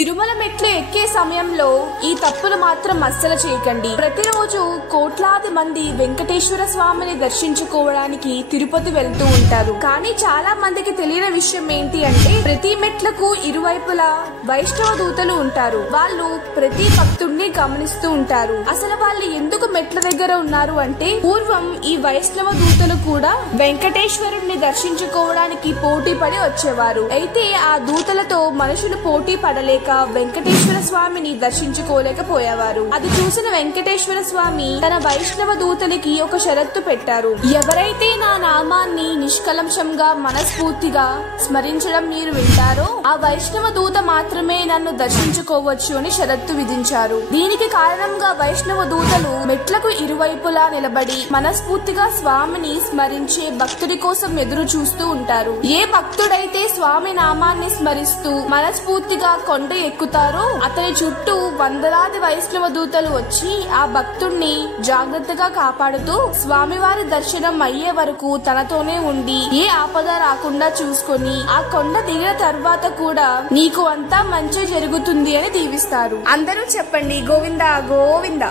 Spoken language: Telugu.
తిరుమల మెట్లు ఎక్కే సమయంలో ఈ తప్పులు మాత్రం అస్సలు చేయకండి. ప్రతిరోజు కోట్లాది మంది వెంకటేశ్వర స్వామిని దర్శించుకోవడానికి తిరుపతి వెళ్తూ ఉంటారు. కానీ చాలా మందికి తెలియని విషయం ఏంటి అంటే ప్రతి మెట్లకు ఇరువైపులా వైష్ణవ దూతలు ఉంటారు. వాళ్ళు ప్రతి భక్తుడిని గమనిస్తూ ఉంటారు. అసలు వాళ్ళు ఎందుకు మెట్ల దగ్గర ఉన్నారు అంటే పూర్వం ఈ వైష్ణవ దూతలు కూడా వెంకటేశ్వరుణ్ణి దర్శించుకోవడానికి పోటీ పడి వచ్చేవారు. అయితే ఆ దూతలతో మనుషులు పోటీ పడలేక వెంకటేశ్వర స్వామిని దర్శించుకోలేకపోయేవారు. అది చూసిన వెంకటేశ్వర స్వామి తన వైష్ణవ దూతలకి ఒక షరత్తు పెట్టారు. ఎవరైతే నా నామాన్ని నిష్కలంషంగా మనస్ఫూర్తిగా స్మరించడం మీరు వింటారో ఆ వైష్ణవ దూత మాత్రమే నన్ను దర్శించుకోవచ్చు అని షరత్తు విధించారు. దీనికి కారణంగా వైష్ణవ దూతలు మెట్లకు ఇరువైపులా నిలబడి మనస్ఫూర్తిగా స్వామిని స్మరించే భక్తుడి కోసం ఎదురు చూస్తూ ఉంటారు. ఏ భక్తుడైతే స్వామి నామాన్ని స్మరిస్తూ మనస్ఫూర్తిగా కొండ ఎక్కుతారో అతని చుట్టూ వందలాది వైష్ణవ దూతలు వచ్చి ఆ భక్తుణ్ణి జాగ్రత్తగా కాపాడుతూ స్వామివారి దర్శనం అయ్యే వరకు తనతోనే ఉండి ఏ ఆపద రాకుండా చూసుకొని ఆ కొండ దిగిన తర్వాత కూడా నీకు అంతా మంచి జరుగుతుంది అని దీవిస్తారు. అందరూ చెప్పండి గోవిందా గోవిందా.